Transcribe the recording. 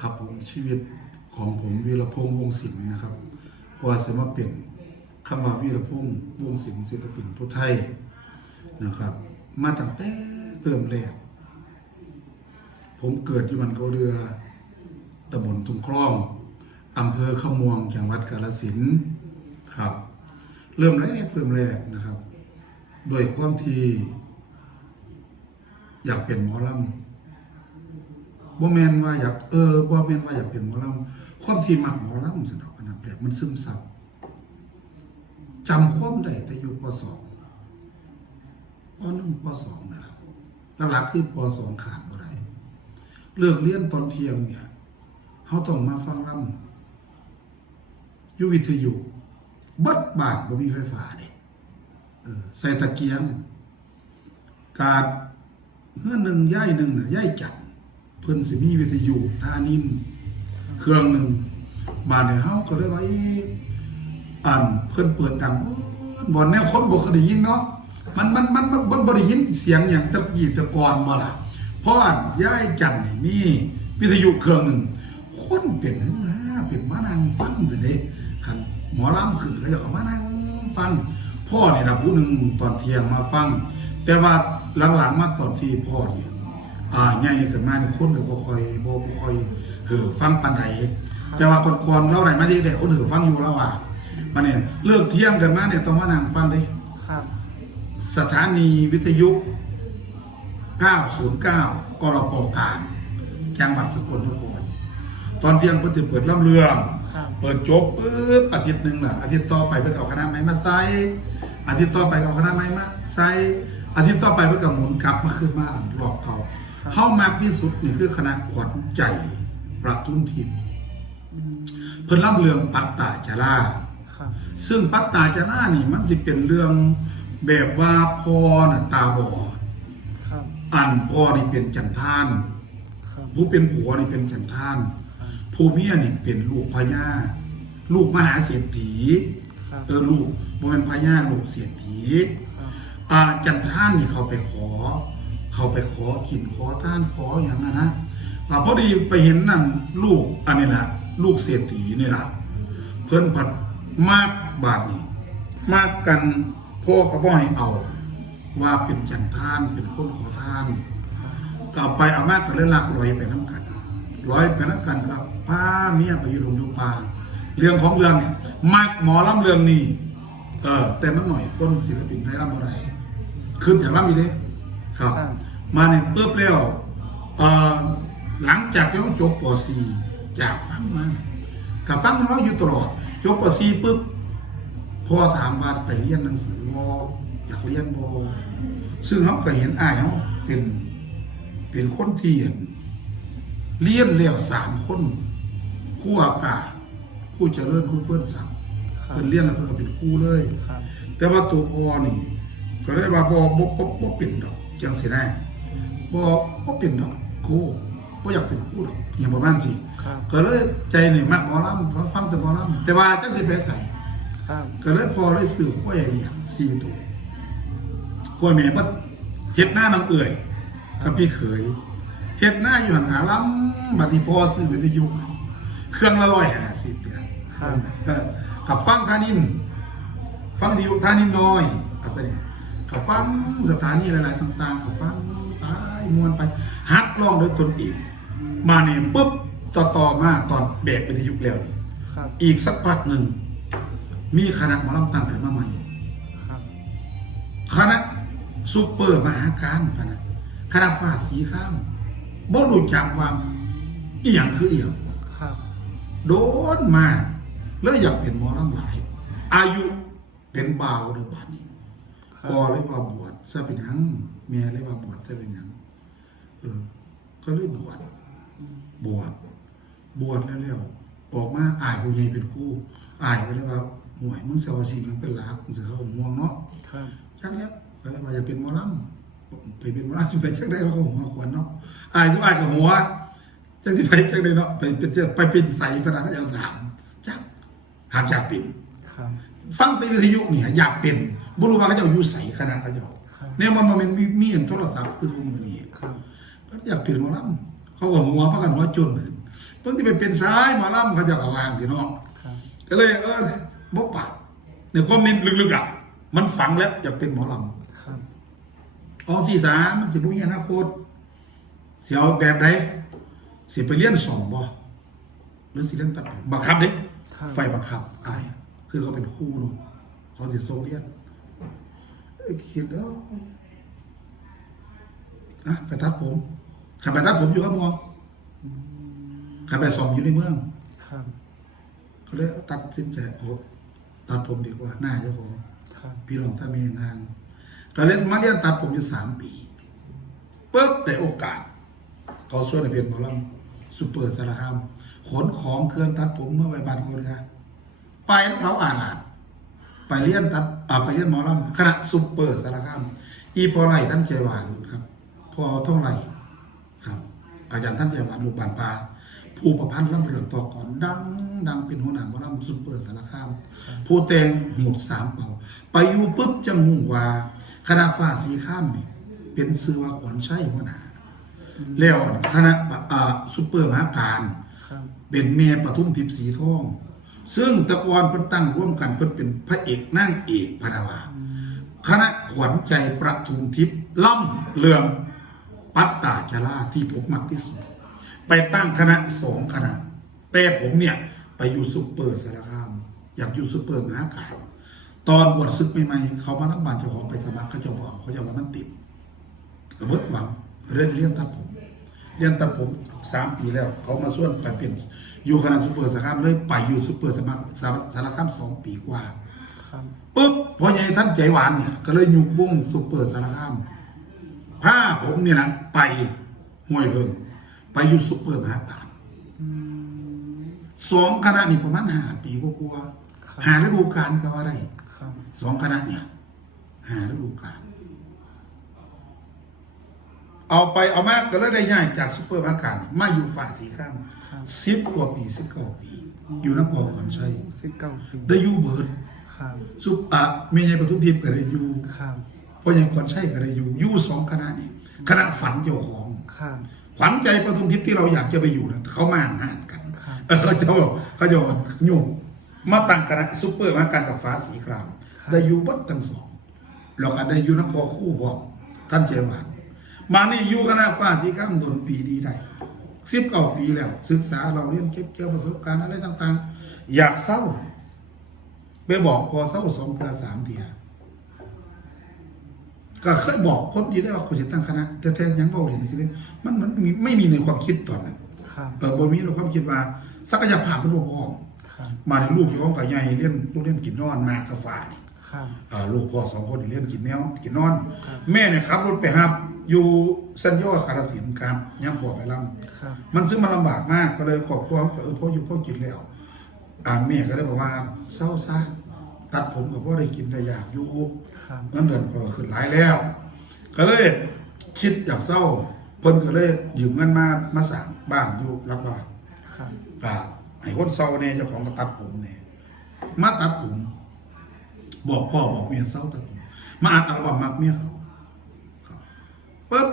ครับผมชีวิตของผมวีรพงษ์วงศิลป์นะครับกว่าจะมาเป็นคำว่าวีรพงษ์วงศิลป์ศิลปินผู้ไทยนะครับ มาตั้งแต่เริ่มแรกผมเกิดที่มันเขาเรือตำบลทุ่งคลองอำเภอขมวงจังหวัดกาฬสินธุ์ครับ เริ่มแรกเริ่มแรกนะครับด้วยความที่อยากเป็นหมอลำ บ่แมนว่าอยากเออบ่แมนว่าอยากเป็นหมอลำความที่มักหมอลำสนอกอันดับแรกมันซึมซับจำความได้แต่อยู่ป .2 ป .1 ป .2 นั่นแหละหลักๆคือป .2 ขาดบ่ได้เลิกเรียนตอนเที่ยงเนี่ยเฮาต้องมาฟังลำอยู่วิทยุบิดบานบ่มีไฟฟ้าเด้เออใส่ตะเกียง กาดเพื่อหนึ่งย่ายหนึ่งน่ะย่ายจัน เพิ่นสิมีวิทยุทานินเครื่องหนึ่งบานในเฮาก็เลยว่าเอ๊ะอ่านเพิ่นเปิดดังโอ้ยบ่แนวคนบ่เคยได้ยินเนาะมันมันมันมันมันบ่ได้ยินเสียงอย่างตะกี้ตะกอนบ่ล่ะเพราะอันย่ายจันนี่มีวิทยุเครื่องหนึ่งคนเป็นเฮือเป็นมานั่งฟังสิเด้คันหมอลำขึ้นก็จะเข้ามานั่งฟังพ่อนี่ล่ะผู้หนึ่งตอนเที่ยงมาฟัง แต่ว่าหลังๆมาตอนที่พ่อนี่ อ่าใหญ่ขึ้นมานี่คนก็บ่ค่อยบ่บ่ค่อยเห่อฟังปานใดแต่ว่าก่อนๆเราได้มาที่ได้คนเห่อฟังอยู่แล้วว่ามันเนี่ยเลิกเที่ยงกันมาเนี่ยต้องมานั่งฟังเด้ครับ สถานีวิทยุ 909กรปกลางจังหวัดสกลนครตอนเที่ยงเพิ่นจะเปิดล่ำเรือง ครับ เปิดจบปุ๊บอาทิตย์หนึ่งล่ะอาทิตย์ต่อไปเพิ่นเอาคณะไม้มาใส่อาทิตย์ต่อไปเอาคณะไม้มาใส่อาทิตย์ต่อไปเพิ่นก็หมุนกลับมาขึ้นมาหลอกเขา เฮามากที่สุดนี่คือคณะขวัญใจประทุมทิพย์อืมเพิ่นล่ำเรืองปัตตาจาราครับซึ่งปัตตาจารานี่มันสิเป็นเรื่องแบบว่าพอน่ะตาบอดครับอันพ่อนี่เป็นจันทานครับผู้เป็นผัวนี่เป็นจันทานผู้เมียนี่เป็นลูกพญาลูกมหาเศรษฐีครับเออลูกบ่เป็นพญาลูกเศรษฐีครับอ่าจันทานนี่เขาไปขอ เขาไปขอกินขอท่านขออย่างนั้นนะอ่าพอดีไปเห็นนั่นลูกอันนี้นะลูกเศรษฐีนี่แหละเพิ่นผัดมากบาทนี่มากกันพ่อก็บ่ให้เอา ว่าเป็นจันท่านเป็นคนขอท่านกลับไปเอามากก็เลยลักลอยไปน้ำกันลอยไปน้ำกันครับพาเมียไปอยู่โรงพยาบาลเรื่องของเรื่องเนี่ยมากหมอลำเรื่องนี้เออแต่มันหน่อยคนศิลปินได้รับอะไรขึ้นจากลำอีเด้ ครับ ครับ มาเนี่ยปุ๊บแล้วเอ่อหลังจากที่เขาจบป .4 จากฟังมากับฟังเราอยู่ตลอด จบป .4 ปุ๊บพ่อถามว่าไปเรียนหนังสือวอยากเรียนวซึ่งเขาก็เห็นอ้ายเขาเป็นเป็นคนที่เรียนเรียนแล้วสามคนคู่อากาศคู่เจริญคู่เพื่อนสังครับ เพิ่นเรียนแล้วเพิ่นก็เป็นครูเลย ครับ แต่ว่าตัวพ่อนี่ ก็เลยว่าบ่บ่บ่บ่เป็นดอก จังสิได้บ่บ่เป็นดอกครูบ่อยากเป็นครูดอกอย่างประมาณสิครับก็เลยใจนี่มักหมอลำฟังฟังแต่หมอลำแต่ว่าจังสิไปไสครับก็เลยพอเลยซื้อข้อยเลี้ยงสี่ตัวข้อยแม่บ่เฮ็ดหน้าน้ำเอื่อยกับพี่เขยเฮ็ดหน้าอยู่หันหาลำบัดนี้พอซื้อวิทยุให้เครื่องละ150นี่ล่ะครับเออกับฟังทานิน ฟังวิทยุทานินน้อยอะไรเนี่ย กับฟังสถานีหลายๆต่างๆกับฟังไปมวนไปฮัดร้องด้วยตนเองมาเนี่ยปุ๊บต่อต่อมาตอนแบกวิทยุแล้วนี่ครับอีกสักพักหนึ่ง มีคณะหมอลำตั้งขึ้นมาใหม่ครับคณะซูเปอร์มหาการคณะคณะฟ้าสีข้ามบ่รู้จักว่าอีหยังคืออีหยังครับโดนมา แล้วอยากเป็นหมอลำหลาย อายุเป็นบ่าวเด้อบาดนี้ค พรัอบเลยว่าบวชซะเป็นหยังแม่เลยว่าบวชซะเป็นหยังเออ ก็เลยบวชบวชบวชแล้วแล้วออกมาอายผู้ใหญ่เป็นครูอายก็เลยว่าห่วยมึงเสาวชีมึงเป็นหลักมึงเสือเขาม่วงเนาะครับจังเนี้ยก็เลยว่าอย่าเป็นหมอลำไปเป็นหมอลำสิไปจังได้เขาก็หัวขวัญเนาะอายสบายกับหัวจังสิไปจังได้เนาะไปเป็นเจ้าไปเป็นใสพนักงานถามจักหากอยากเป็นครับฟังไปวิทยุเนี่ยอยากเป็น บุรุษว่าเขาเจ้าอยู่ใสขนาดเขาเจ้าครับเนี่ยมันมันมีมีอันโทรศัพท์คือมือนี้ครับ ก็อยากเป็นหมอลำเขาก็หัวพักกันหัวจนขึ้นพิ่งจะไปเป็นซ้ายหมอลำเขาจะเอาวางสิเนาะครับ ก็เลยเออบ่ปากในความเน้นลึกๆอะมันฝังแล้วอยากเป็นหมอลครับำเอาสี่สามมันสิบุญอนาคตเสียเอาแบบไหนสิไปเรียนสองบ่หรือสิเรียนตัดผมบังคับเด้ครับ ไฟบังคับอาย คือเขาเป็นครู่เนาะเขาจะส่งเรียน เอ้ยคิดแล้วนะไปตัดผมขับไปตัดผมอยู่ครับมองขับไปสองอยู่ในเมืองครับเขาเลยตัดสินใจโอ้ตัดผมดีกว่าหน้าเจ้าของครับพี่น้องท่านมีงานก็เลยมาเรียนตัดผมอยู่สามปีปุ๊บได้โอกาสเขาช่วยในเพียนหมอลำซูเปอร์สารคามขนของเครื่องตัดผมเมื่อไว้บ้านเขาเลยครับไปเขาอ่านอ่านไป เรียนตัดอ่าไปเรียนหมอลำคณะซูเปอร์สารคามอีพอไหลท่านเจหวานครับ พอท่องไหลครับ อาจารย์ท่านเจหวานลูกบานปลาผู้ประพันธ์ลำเรืองต่อก่อนดังดังเป็นหัวหน้าหมอลำซูเปอร์สารคาม ผู้แต่งหูดสามเป่า ไปอยู่ปุ๊บจังหูว่าคณะฟ้าสีข้ามนี่เป็นซื้อว่าขวัญชัยหัวหน้าแล้วคณะอ่าซูเปอร์มหาการครับเป็นเมียปทุมทิพย์สีทอง ซึ่งตะกอนเพิ่นตั้งร่วมกันเพิ่นเป็นพระเอกนางเอกพนาวาคณะขวัญใจประทุมทิพย์ล่ำเรืองปัตตาจาราที่ผมมักที่สุด ไปตั้งคณะสองคณะแต่ผมเนี่ยไปอยู่ซุปเปอร์สารคาม อยากอยู่ซุปเปอร์มหาการตอนบวชศึกใหม่ๆเขามานักบานเจ้าของไปสมัครเขาเจ้าบอกเขาจะว่ามันติดกระเบิดหวังเรียนเรียนตัดผมเรียนตัดผม สามปีแล้ว เขามาส่วนไปเป็นอยู่คณะซุปเปอร์สารคามเลยไปอยู่ซุปเปอร์สมัครสารสารคามสองปีกว่าครับปุ๊บพอใหญ่ท่านใจหวานเนี่ยก็เลยยุบบุ้งซุปเปอร์สารคามผ้าผมเนี่ยนะไปห้วยเพิงไปอยู่ซุปเปอร์มหาการอืมสองคณะนี่ประมาณห้าปีกว่าครับๆหาฤดูกาลก็ว่าได้ครับสองคณะเนี่ยหาฤดูกาล เอาไปเอามาก็เลยได้ย้ายจากซุปเปอร์มหาการมาอยู่ฝ่ายสีข้ามครับสิบกว่าปีสิบเก้าปี อยู่นครขอนชัยสิบเก้าปีได้อยู่เบิร์ดครับซุปอะเมียใหญ่ปทุมทิพย์ก็ได้อยู่ครับเพราะยังขวัญชัยก็ได้อยู่อยู่สองคณะนี่คณะฝันเจ้าของครับขวัญใจปทุมทิพย์ที่เราอยากจะไปอยู่นะเขามาห่างกันครับเออเขาจะบอกเขาจะบอกยุ่งมาตั้งคณะซุปเปอร์มาการกับฟ้าสีครามได้อยู่บัดทั้งสองเราก็ได้อยู่นักพอคู่พร้อมท่านเจหวาน มานี่อยู่คณะฟ้าสีครามโดนปีดีได้สิบเก้าปีแล้ว ศึกษาเราเรียนเก็บเกี่ยวประสบการณ์อะไรต่างๆ อยากเศร้า ไปบอกพอเศร้าสองเทือสามเทียก็เคยบอกคนอยู่ได้ว่าคนจะตั้งคณะ แต่แท้ๆยังเบาเรียนสิเลยมันมันมีไม่มีในความคิดตอนนั้นครับเออบนมีในความคิดว่าศักยภาพมันบ่พอครับมาในลูกอยู่ของกับใหญ่เรียนลูกเรียนกินนอนมากกับฝ่านี่ครับอ่าลูกพ่อสองคนนี่เรียนกินแนวกินนอนครับแม่เนี่ยขับรถไปหับ อยู่สัญญาคาราสินธุ์ครับย่างพ่อไปลำครับมันซึ่งมันลำบากมากก็เลยครอบครัวก็เออพ่ออยู่พ่อกินแล้วอ่าแม่ก็เลยบอกว่าเศร้าซะตัดผมกับพ่อได้กินได้อยากอยู่ครับ เงินเดือนก็ขึ้นหลายแล้ว ก็เลยคิดอยากเศร้าเพิ่นก็เลยยืมเงินมามาสั่งบ้านอยู่รับบ้าน ครับ ก็ให้คนเศร้าเนี่ยเจ้าของก็ตัดผมเนี่ยมาตัดผม บอกพ่อบอกเมียเศร้าตัดผมมาอัดอัลบั้มมักเมียเขาครับ ปึ๊บ